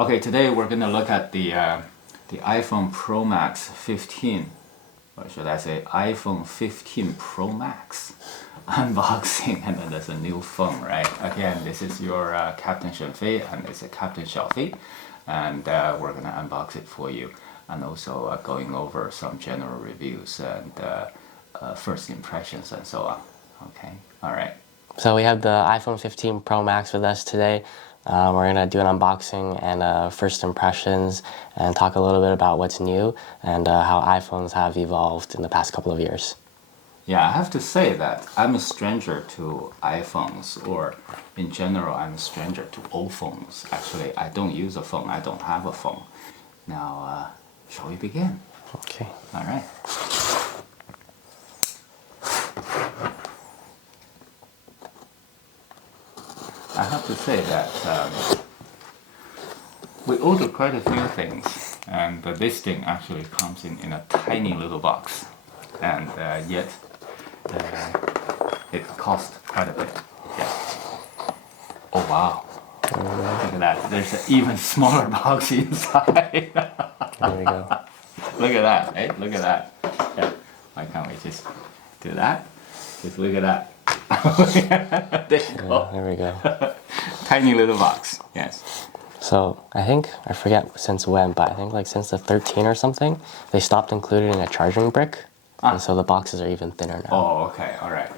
Okay, today we're going to look at the iPhone Pro Max 15, or should I say iPhone 15 Pro Max unboxing, and then there's a new phone, right? Again, this is your Captain Shenfei, and it's a Captain Xiaofei, and we're going to unbox it for you, and also going over some general reviews and first impressions and so on. Okay, all right. So we have the iPhone 15 Pro Max with us today. We're going to do an unboxing and first impressions and talk a little bit about what's new and how iPhones have evolved in the past couple of years. Yeah, I have to say that I'm a stranger to iPhones, or in general, I'm a stranger to old phones. Actually, I don't use a phone, I don't have a phone. Now, shall we begin? Okay. All right. I have to say that we ordered quite a few things, and this thing actually comes in a tiny little box, and yet it cost quite a bit. Yeah. Oh wow! Look at that. There's an even smaller box inside. There we go. Look at that, eh? Look at that. Yeah. Why can't we just do that? Just look at that. There you go. There we go. Tiny little box. Yes. So I forget since when, but I think like since the 13 or something, they stopped including a charging brick. And so the boxes are even thinner now. Oh, okay. All right.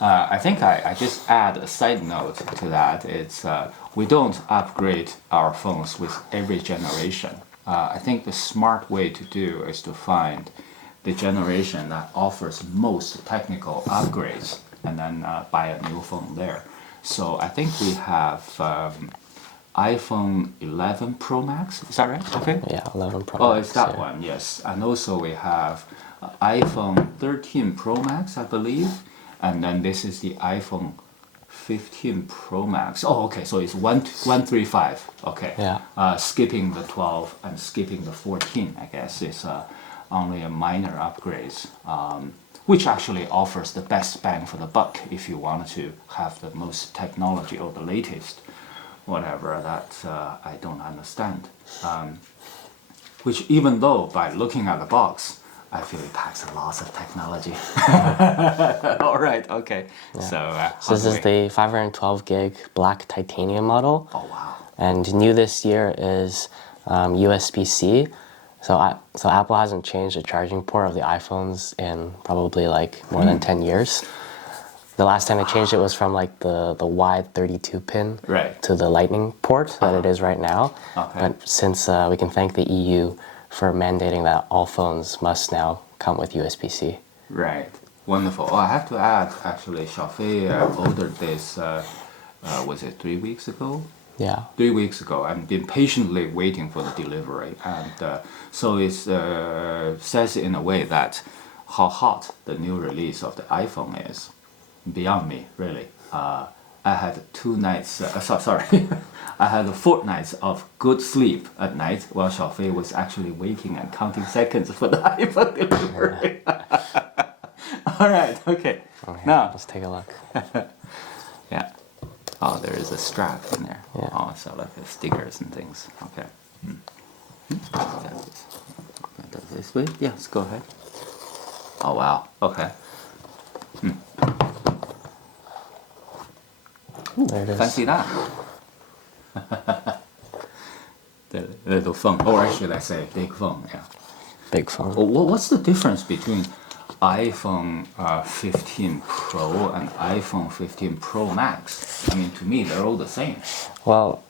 I think I just add a side note to that. It's we don't upgrade our phones with every generation. I think the smart way to do is to find the generation that offers most technical upgrades, and then buy a new phone there. So I think we have iPhone 11 Pro Max. Is that right? Okay. Yeah, 11 Pro Oh, Max, it's that yeah. one. Yes. And also we have iPhone 13 Pro Max, I believe, and then this is the iPhone 15 Pro Max. Oh, okay. So it's 135. Okay. Yeah. Skipping the 12 and skipping the 14, I guess, is only a minor upgrades, which actually offers the best bang for the buck if you want to have the most technology or the latest, whatever that I don't understand. Which, even though by looking at the box, I feel it packs a lot of technology. All right, okay. Yeah. So So this is the 512 gig black titanium model. Oh wow. And new this year is USB-C. So Apple hasn't changed the charging port of the iPhones in probably like more than 10 years. The last time they changed it was from like the wide 32 pin Right. to the lightning port that it is right now. Okay. But since we can thank the EU for mandating that all phones must now come with USB-C. Right. Wonderful. Oh, I have to add, actually, Xiaofei ordered this, was it 3 weeks ago? Yeah. 3 weeks ago, and been patiently waiting for the delivery. And so it says in a way that how hot the new release of the iPhone is. Beyond me, really. I had 2 nights, sorry, I had 4 nights of good sleep at night while Xiaofei was actually waking and counting seconds for the iPhone delivery. All right, okay. Now, Let's take a look. yeah. Oh, there is a strap in there. Yeah. Oh, so like the stickers and things. Okay. This way? Yes, go ahead. Oh, wow. Okay. There it is. Fancy that. The little phone, or should I say big phone, yeah. Big phone. Well, what's the difference between iPhone 15 Pro and iPhone 15 Pro Max? I mean, to me, they're all the same. Well,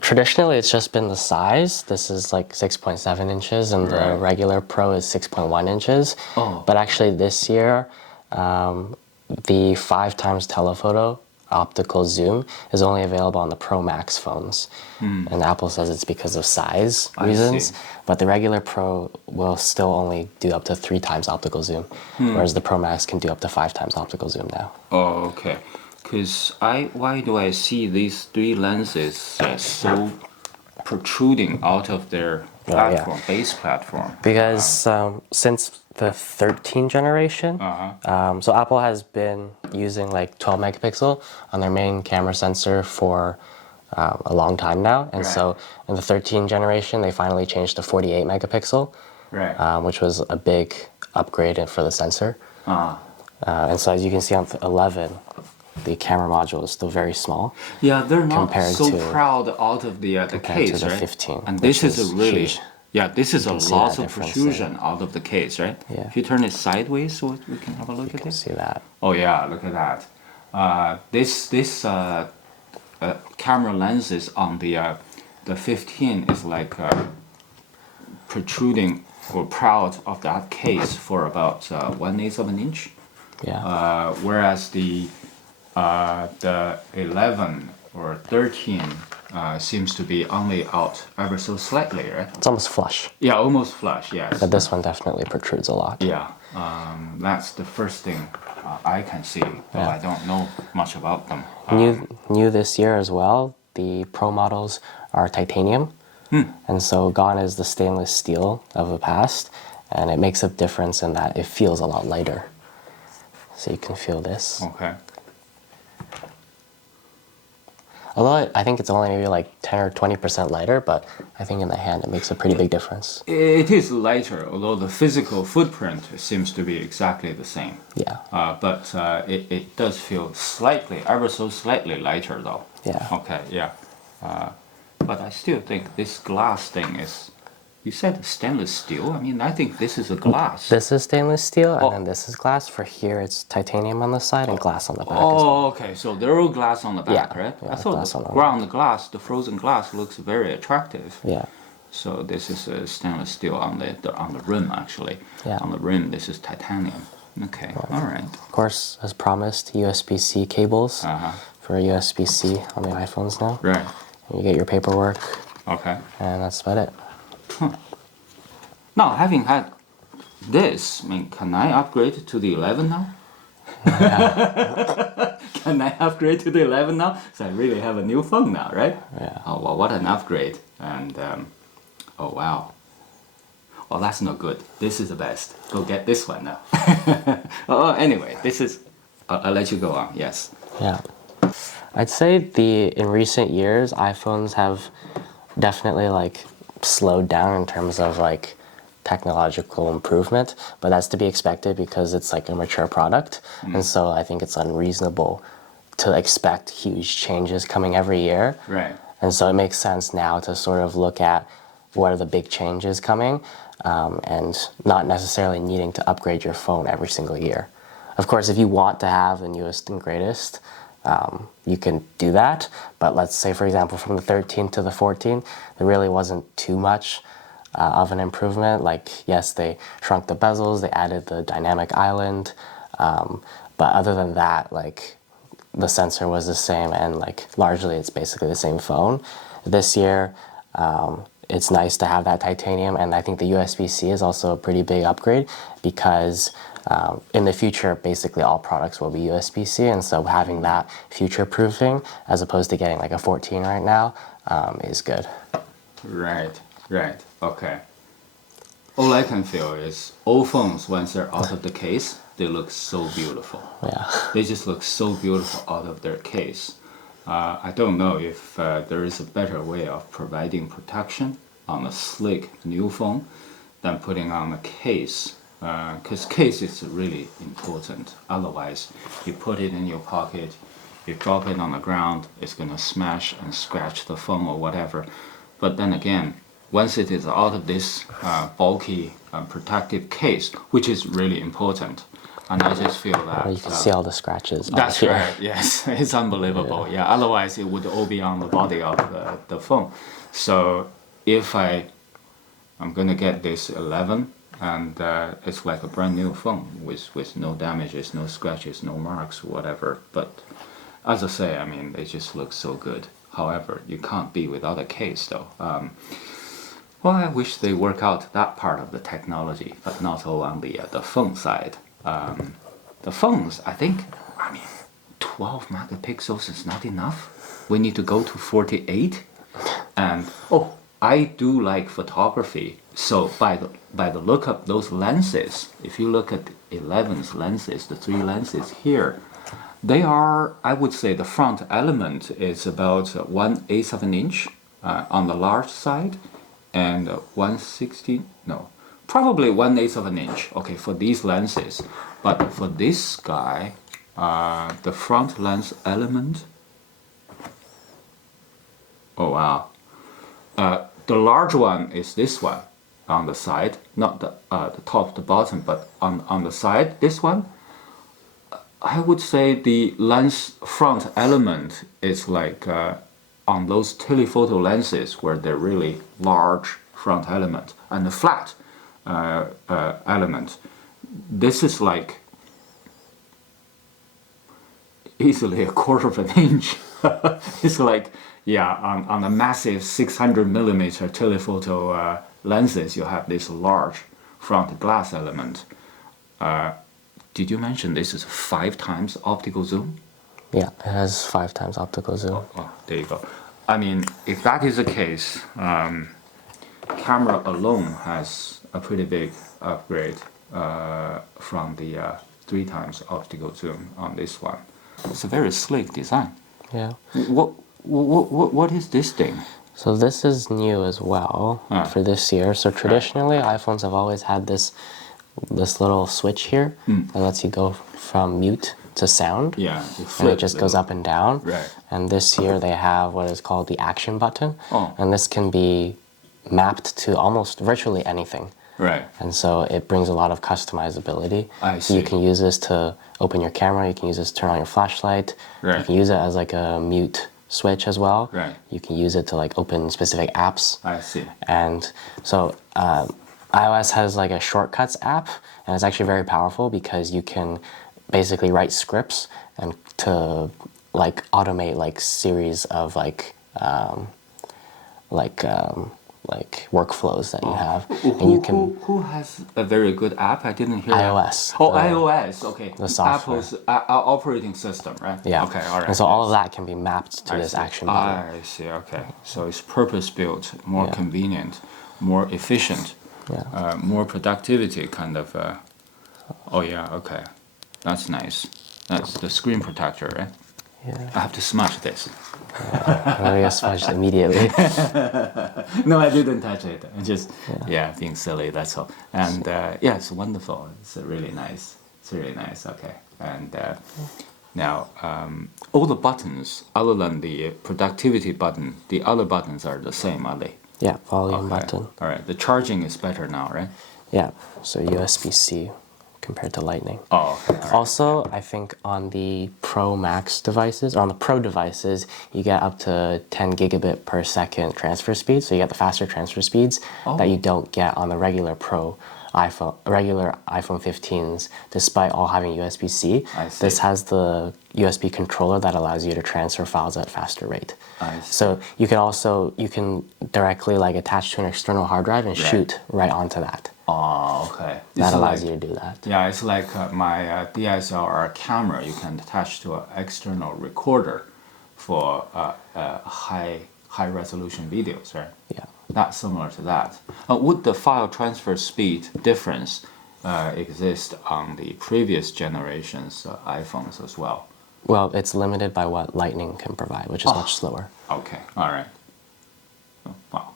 traditionally it's just been the size. This is like 6.7 inches and Right. the regular Pro is 6.1 inches. Oh. But actually this year, the 5 times telephoto optical zoom is only available on the Pro Max phones. And Apple says it's because of size reasons. see. But the regular Pro will still only do up to 3 times optical zoom, whereas the Pro Max can do up to 5 times optical zoom now. Oh, okay. Because why do I see these 3 lenses so protruding out of their platform, base platform? Because since the 13 generation, so Apple has been using like 12 megapixel on their main camera sensor for a long time now. And Right. so in the 13 generation, they finally changed to 48 megapixel, Right. which was a big upgrade for the sensor. Ah. And so as you can see on 11, the camera module is still very small. Yeah, they're not Compared so to- proud out of the compared to case, the right? 15, And which this is a is really, huge. yeah, this is a can see lot that of difference protrusion out of the case, right? Yeah. If you turn it sideways, so we can have a look at it. See that? Oh yeah, look at that. This camera lenses on the 15 is like protruding or proud of that case for about 1/8 of an inch. Yeah. Whereas the 11 or 13 seems to be only out ever so slightly, right? It's almost flush. Yeah, almost flush, yes. But this one definitely protrudes a lot. Yeah, that's the first thing I can see, though I don't know much about them. New this year as well, the Pro models are titanium. And so gone is the stainless steel of the past. And it makes a difference in that it feels a lot lighter. So you can feel this. Okay. Although I think it's only maybe like 10 or 20% lighter, but I think in the hand it makes a pretty big difference. It is lighter, although the physical footprint seems to be exactly the same. Yeah. But it does feel slightly, ever so slightly lighter, though. Yeah. Okay, yeah. But I still think this glass thing is. You said stainless steel. I mean, I think this is a glass. This is stainless steel, and Oh. then this is glass. For here, it's titanium on the side and glass on the back as well. Oh, okay. So there are glass on the back, Yeah, right? yeah, I thought glass the on the ground glass, the frozen glass, looks very attractive. Yeah. So this is stainless steel on the rim, actually. Yeah. On the rim, this is titanium. Okay, all right. Of course, as promised, USB-C cables Uh-huh. for USB-C on the iPhones now. Right. And you get your paperwork, Okay. and that's about it. Now, having had this, I mean, can I upgrade to the 11 now? Can I upgrade to the 11 now? So I really have a new phone now, right? Yeah. Oh, well, what an upgrade. And, oh, wow. Well, that's no good. This is the best. Go get this one now. Oh, anyway, this is... I'll let you go on, yes. Yeah. I'd say in recent years, iPhones have definitely like slowed down in terms of like technological improvement, but that's to be expected because it's like a mature product. And so I think it's unreasonable to expect huge changes coming every year. Right. And so it makes sense now to sort of look at what are the big changes coming, and not necessarily needing to upgrade your phone every single year. Of course, if you want to have the newest and greatest, you can do that. But let's say, for example, from the 13 to the 14, there really wasn't too much of an improvement. Like, yes, they shrunk the bezels, they added the dynamic island, but other than that, like, the sensor was the same, and like largely it's basically the same phone. This year, it's nice to have that titanium, and I think the USB-C is also a pretty big upgrade because in the future, basically all products will be USB-C, and so having that future-proofing as opposed to getting like a 14 right now is good. Right, right, okay. All I can feel is old phones, once they're out of the case, they look so beautiful. Yeah. They just look so beautiful out of their case. I don't know if there is a better way of providing protection on a slick new phone than putting on a case. Because case is really important. Otherwise, you put it in your pocket, you drop it on the ground, it's gonna smash and scratch the phone or whatever. But then again, once it is out of this bulky protective case, which is really important, and I just feel that You can see all the scratches. that's here. right. Yes, it's unbelievable. Yeah. Otherwise, it would all be on the body of the phone. So if I'm gonna get this 11, and it's like a brand new phone with no damages, no scratches, no marks, whatever. But as I say, I mean, they just look so good. However, you can't be without a case, though. Well, I wish they work out that part of the technology, but not all on the phone side. The phones, I think, I mean, 12 megapixels is not enough. We need to go to 48. And oh, I do like photography. So by the look of those lenses, if you look at 11's lenses, the three lenses here, They are, I would say, the front element is about 1/8 of an inch on the large side, and 1/16, no, probably 1/8 of an inch. Okay, for these lenses, but for this guy, the front lens element. Oh wow, the large one is this one on the side, not the top, the bottom, but on the side, this one. I would say the lens front element is like on those telephoto lenses where they're really large front element, and the flat element. This is like easily 1/4 of an inch. It's like, yeah, on a massive 600 millimeter telephoto lenses, you have this large front glass element. Did you mention this is 5 times optical zoom? Yeah, it has 5 times optical zoom. Oh, there you go. I mean, if that is the case, camera alone has a pretty big upgrade from the 3 times optical zoom on this one. It's a very sleek design. Yeah. What is this thing? So this is new as well for this year. So traditionally, iPhones have always had this little switch here that lets you go from mute to sound. Yeah, and it just goes up and down. Right. And this year they have what is called the action button. Oh. And this can be mapped to almost virtually anything. Right. And so it brings a lot of customizability. I So you see. can use this to open your camera, you can use this to turn on your flashlight. Right. You can use it as like a mute switch as well. Right. You can use it to like open specific apps. I see. And so iOS has like a shortcuts app, and it's actually very powerful because you can basically write scripts and to like automate like series of like workflows that you have, and you can. Who has a very good app? I didn't hear iOS. That. Oh, iOS. Okay. The software. Apple's operating system, right? Yeah. Okay. All right. And so all of that can be mapped to I this see. action button. I see. Okay. So it's purpose built, more Yeah. convenient, more efficient, Yeah. more productivity kind of. Oh yeah. Okay. That's nice. That's the screen protector, right? Yeah. I have to smudge this. I get smudged immediately. No, I didn't touch it. I just, being silly, that's all. And yeah, it's wonderful. It's really nice. It's really nice, okay. And now, all the buttons, other than the productivity button, the other buttons are the same, are they? Yeah, volume Okay. button. All right, the charging is better now, right? Yeah, so USB-C compared to Lightning. Oh, okay. All right. Also, I think on the Pro Max devices, or on the Pro devices, you get up to 10 gigabit per second transfer speed. So you get the faster transfer speeds that you don't get on the regular regular iPhone 15s, despite all having USB-C. I see. This has the USB controller that allows you to transfer files at a faster rate. I see. So you can directly like attach to an external hard drive and shoot right onto that. Oh, okay. That It's allows like, you to do that. Yeah, it's like my DSLR camera. You can attach to an external recorder for high resolution videos, right? Yeah. Not similar to that. Would the file transfer speed difference exist on the previous generations iPhones as well? Well, it's limited by what Lightning can provide, which is much slower. Okay, all right. Oh, well,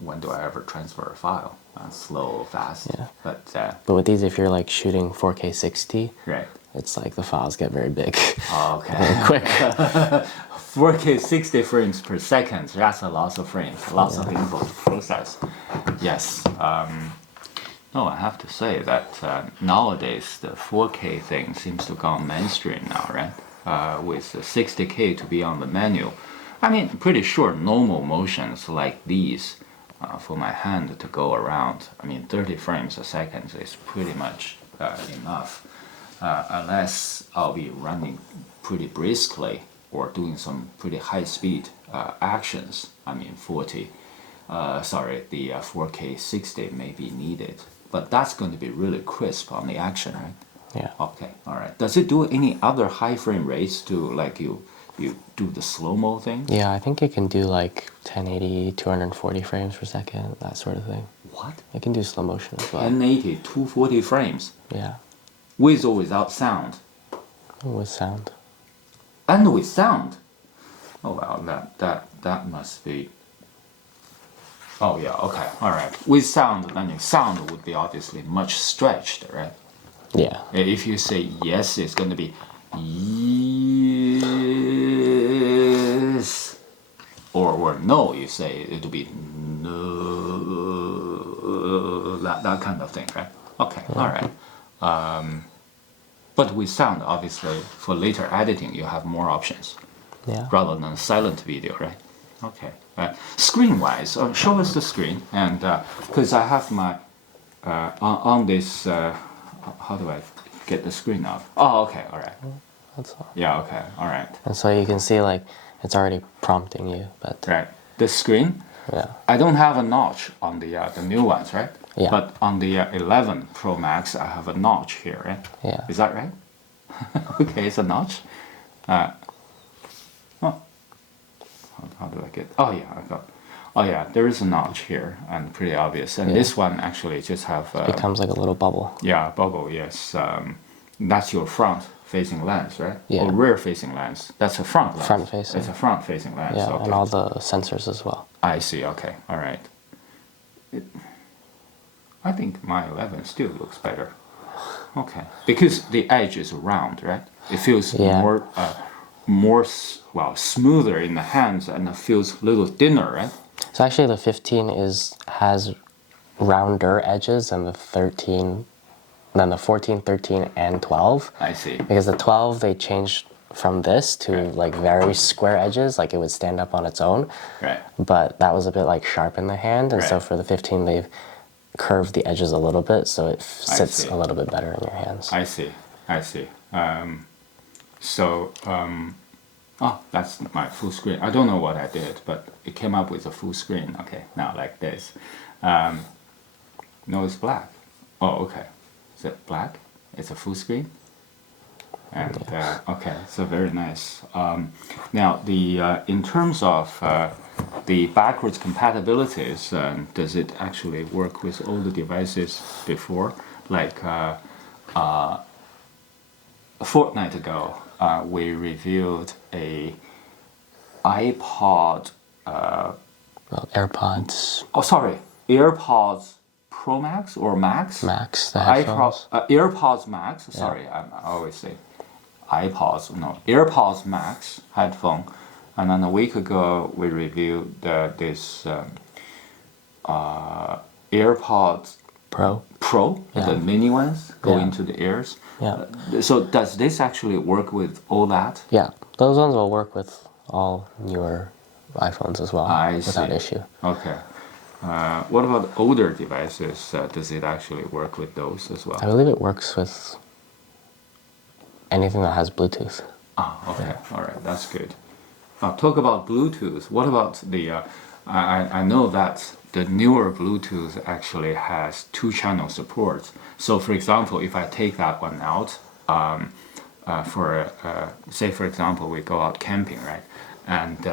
when do I ever transfer a file? Slow, fast. Yeah. But But with these, if you're like shooting 4K 60, right. it's like the files get very big. Oh, okay. Quick. 4K 60 frames per second. That's a lot of frames, lots of info to process. Yes. No, I have to say that nowadays the 4K thing seems to go mainstream now, right? With the 60K to be on the menu. I mean, pretty sure normal motions like these for my hand to go around. I mean, 30 frames a second is pretty much enough. Unless I'll be running pretty briskly or doing some pretty high speed actions. I mean, the 4K 60 may be needed. But that's going to be really crisp on the action, right? Yeah. Okay, all right. Does it do any other high frame rates to like you do the slow-mo thing? Yeah, I think it can do like 1080, 240 frames per second, that sort of thing. What? It can do slow motion as well. 1080, 240 frames? Yeah, With or without sound? with sound. and with sound. Oh well, that must be. Oh yeah, okay, all right. With sound, I mean sound would be obviously much stretched, right? Yeah. If you say yes, it's going to be yes, or no, you say it'll be no, that kind of thing, right? Okay, all right. But with sound, obviously, for later editing, you have more options Yeah. rather than a silent video, right? Okay. Screen-wise, show us the screen, and because I have my on this. How do I get the screen up? Oh, okay, all right. That's all. Yeah, okay, all right. And so you can see like it's already prompting you, but Right. The screen. yeah. I don't have a notch on the new ones, right? Yeah. But on the 11 Pro Max, I have a notch here, right? Yeah. Is that right? Okay, it's a notch. How do I get? Oh yeah, I got. Oh yeah, there is a notch here, and pretty obvious. And this one actually just have. Becomes like a little bubble. Yeah, bubble. Yes, that's your front-facing lens, right? Yeah. Or rear-facing lens. That's a front lens. Front-facing. It's a front-facing lens. Yeah, Okay. and all the sensors as well. I see. Okay. All right. I think my 11 still looks better. Okay. Because the edge is round, right? It feels more smoother in the hands, and it feels a little thinner, right? So actually the 15 has rounder edges than the 14, 13, and 12. I see. Because the 12 they changed from this to like very square edges, like it would stand up on its own. Right. But that was a bit like sharp in the hand, and so Right. for the 15 they've curved the edges a little bit, so it sits see. a little bit better in your hands. I see. I see. Oh, that's my full screen. I don't know what I did, but it came up with a full screen. Okay, now like this. No, it's black. Oh, okay. Is it black? It's a full screen. And okay, so very nice. Now, in terms of the backwards compatibilities, does it actually work with all the devices before? Like a fortnight ago, we reviewed a iPod. Well, AirPods Oh, sorry, AirPods Pro Max or Max? Max, the headphones. AirPods Max. Sorry, I always say iPods. No, AirPods Max headphone. And then a week ago, we reviewed this AirPods Pro. Pro, the mini ones go Yeah. into the ears. Yeah. So does this actually work with all that? Yeah, those ones will work with all newer iPhones as well without see. issue. Okay. What about older devices? Does it actually work with those as well? I believe it works with anything that has Bluetooth. Ah, okay. All right. That's good. Talk about Bluetooth. What about the? I know that the newer Bluetooth actually has 2-channel support. So, for example, if I take that one out, say for example we go out camping, right, and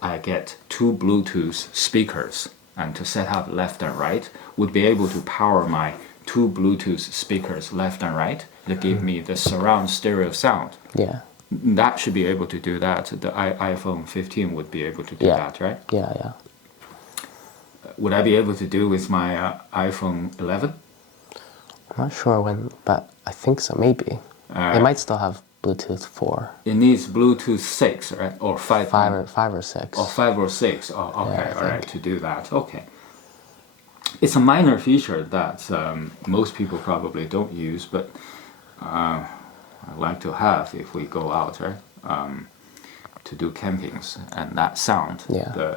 I get 2 Bluetooth speakers, and to set up left and right, would be able to power my 2 Bluetooth speakers left and right to give me the surround stereo sound. Yeah. That should be able to do that. The iPhone 15 would be able to do that, right? Yeah, yeah. Would I be able to do with my iPhone 11? I'm not sure when, but I think so, maybe. It might still have Bluetooth 4. It needs Bluetooth 6, right? Or 5. 5 or 6. Or 5 or 6. Oh, okay, Yeah, all right, to do that. Okay. It's a minor feature that most people probably don't use, but I like to have if we go out, right? To do campings, and that sound. Yeah.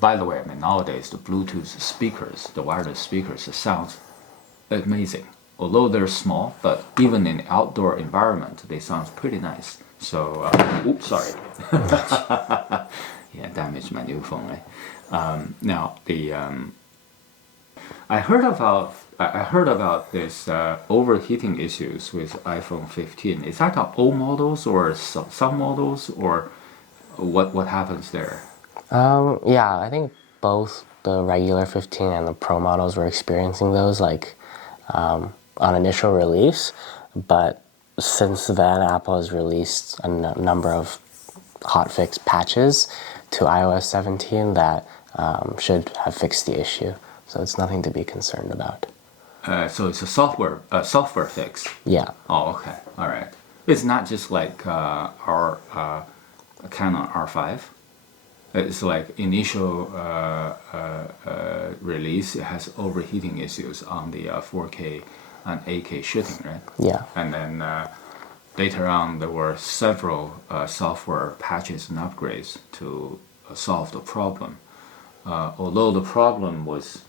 By the way, I mean nowadays the Bluetooth speakers, the wireless speakers, the sound amazing. Although they're small, but even in outdoor environment, they sound pretty nice. So, oops, sorry. Yeah, damaged my new phone, right? Now I heard about this overheating issues with iPhone 15. Is that on all models or some models, or what happens there? Yeah, I think both the regular 15 and the Pro models were experiencing those, like on initial release, but since then, Apple has released a number of hotfix patches to iOS 17 that should have fixed the issue. So it's nothing to be concerned about. So it's a software fix. Yeah. Oh, okay. All right. It's not just like our Canon R5. It's like initial release. It has overheating issues on the 4K and 8K shooting, right? Yeah. And then later on, there were several software patches and upgrades to solve the problem. Although the problem was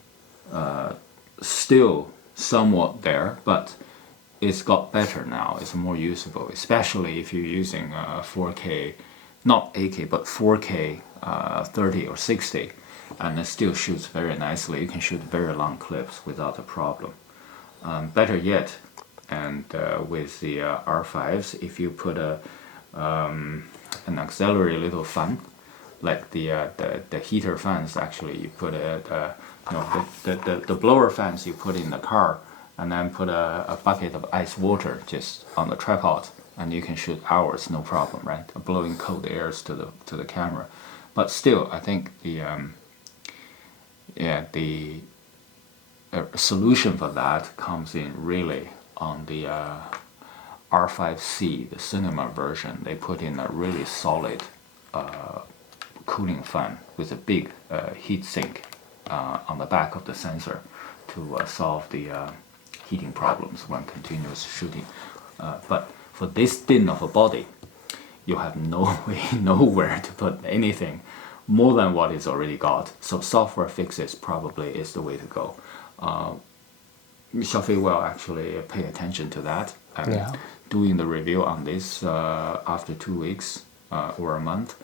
still somewhat there, but it's got better now. It's more usable, especially if you're using 4K, not 8K, but 4K 30 or 60, and it still shoots very nicely. You can shoot very long clips without a problem. Better yet, and with the R5s, if you put an auxiliary little fan, like the heater fans, actually you put the blower fans you put in the car, and then put a bucket of ice water just on the tripod, and you can shoot hours no problem, right? Blowing cold airs to the camera. But still, I think the solution for that comes in really on the R5C, the cinema version. They put in a really solid cooling fan with a big heat sink on the back of the sensor to solve the heating problems when continuous shooting. But for this thin of a body, you have no way, nowhere to put anything more than what is already got. So software fixes probably is the way to go. Xiaofei will actually pay attention to that and doing the review on this after 2 weeks or a month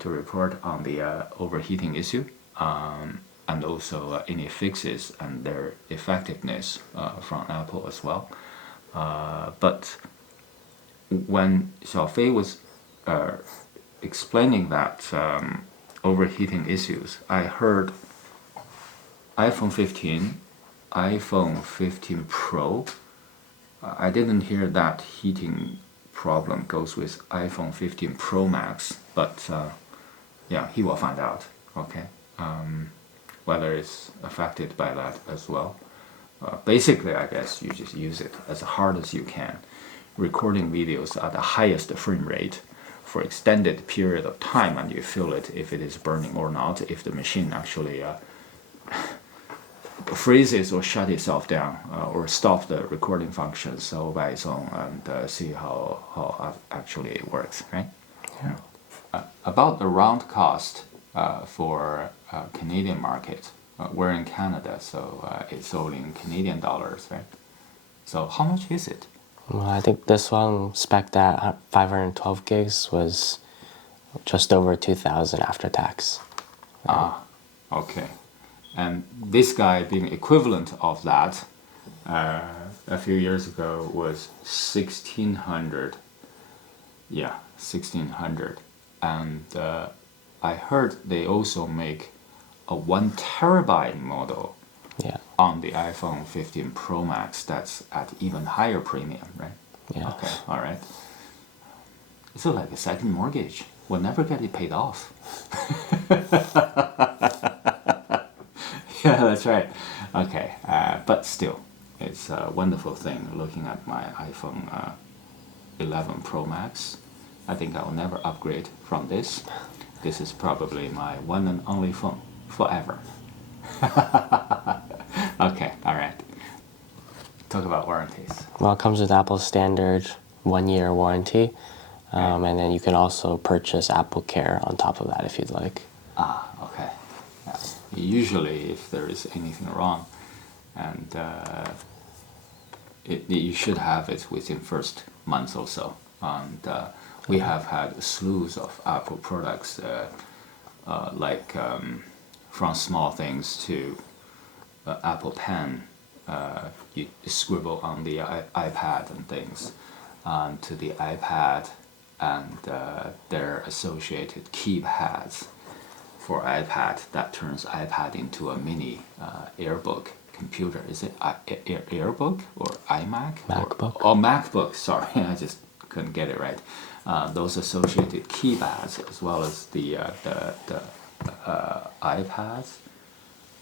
to report on the overheating issue and also any fixes and their effectiveness from Apple as well. But when Xiaofei was explaining that overheating issues, I heard iPhone 15, iPhone 15 Pro. I didn't hear that heating problem goes with iPhone 15 Pro Max, but yeah, he will find out, okay, whether it's affected by that as well. Basically, I guess you just use it as hard as you can, recording videos at the highest frame rate for extended period of time, and you feel it if it is burning or not, if the machine actually freezes or shut itself down or stop the recording function so by its own, and see how actually it works, right? Yeah. About the round cost for Canadian market, we're in Canada, so it's sold in Canadian dollars, right? So how much is it? Well, I think this one spec'd at 512 gigs was just over 2,000 after tax. Okay. And this guy being equivalent of that a few years ago was 1,600. Yeah, 1,600. And I heard they also make a 1 terabyte model on the iPhone 15 Pro Max that's at even higher premium, right? Yeah. Okay, all right. It's like a second mortgage. We'll never get it paid off. Yeah, that's right. Okay, but still, it's a wonderful thing looking at my iPhone 11 Pro Max. I think I'll never upgrade from this. This is probably my one and only phone forever. Okay, all right. Talk about warranties. Well, it comes with Apple's standard 1-year warranty, and then you can also purchase Apple Care on top of that if you'd like. Ah, okay. Yeah. Usually, if there is anything wrong, and you should have it within first month or so. And we have had slews of Apple products, like from small things to Apple Pen, you scribble on the iPad and things, to the iPad and their associated keypads for iPad that turns iPad into a mini airbook computer. Is it Airbook or iMac? MacBook. Or MacBook, sorry, I just couldn't get it right. Those associated keypads as well as the iPads.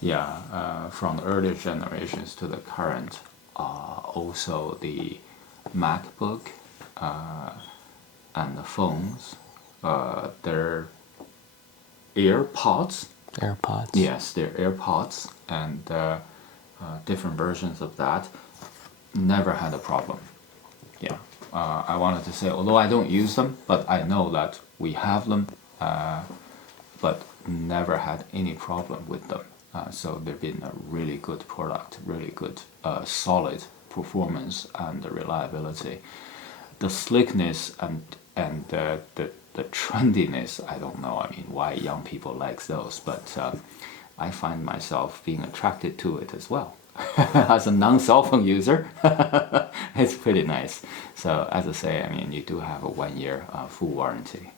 Yeah, from the earlier generations to the current. Also the MacBook and the phones. They're AirPods. AirPods. Yes, they're AirPods and different versions of that. Never had a problem. Yeah, I wanted to say, although I don't use them, but I know that we have them, but never had any problem with them. So they've been a really good product, really good, solid performance and reliability. The slickness and the trendiness, I don't know. I mean, why young people like those, but I find myself being attracted to it as well. As a non-cell phone user, it's pretty nice. So as I say, I mean, you do have a 1 year full warranty.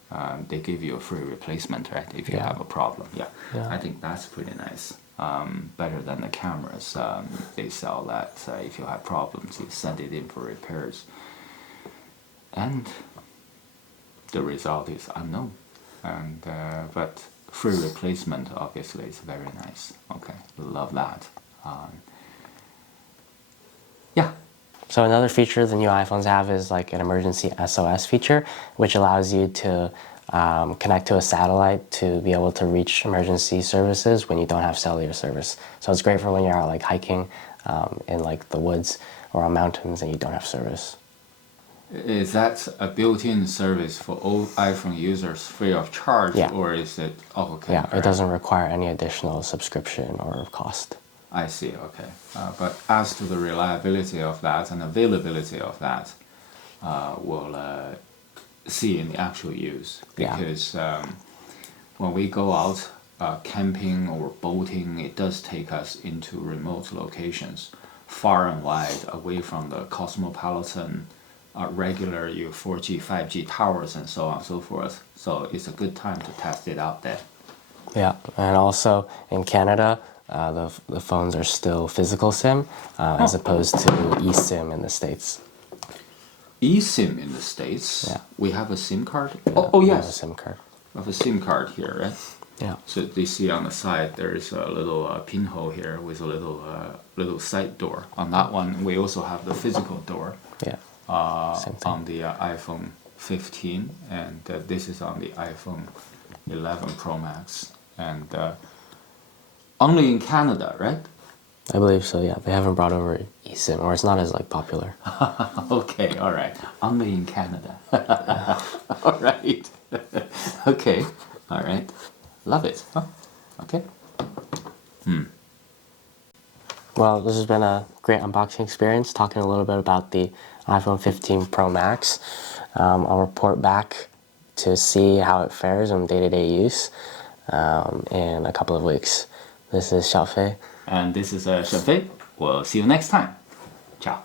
They give you a free replacement, right? If you have a problem. Yeah, I think that's pretty nice. Better than the cameras. They sell that if you have problems, you send it in for repairs. And the result is unknown. And but free replacement obviously is very nice. Okay, love that. Yeah. So another feature the new iPhones have is like an emergency SOS feature, which allows you to connect to a satellite to be able to reach emergency services when you don't have cellular service. So it's great for when you're out like hiking in like the woods or on mountains and you don't have service. Is that a built-in service for all iPhone users free of charge, or is it? Oh, okay. Yeah, it doesn't require any additional subscription or cost. I see. Okay, but as to the reliability of that and availability of that, we'll see in the actual use, because when we go out camping or boating, it does take us into remote locations, far and wide, away from the cosmopolitan, regular 4G, 5G towers and so on and so forth. So it's a good time to test it out there. Yeah, and also in Canada, the phones are still physical SIM as opposed to eSIM in the States. eSIM in the States? Yeah. We have a SIM card? Yeah, oh we yes. have a SIM card. We have a SIM card here, right? Yeah. So they see on the side there is a little pinhole here with a little side door. On that one, we also have the physical door. Yeah. Same thing. On the iPhone 15, and this is on the iPhone 11 Pro Max, and only in Canada, right? I believe so. Yeah, they haven't brought over eSIM, or it's not as like popular. Okay, all right. Only in Canada. All right. Okay, all right. Love it. Huh? Okay. Well, this has been a great unboxing experience, talking a little bit about the iPhone 15 Pro Max. I'll report back to see how it fares in day-to-day use in a couple of weeks. This is Xiaofei. And this is Shenfei. We'll see you next time. Ciao.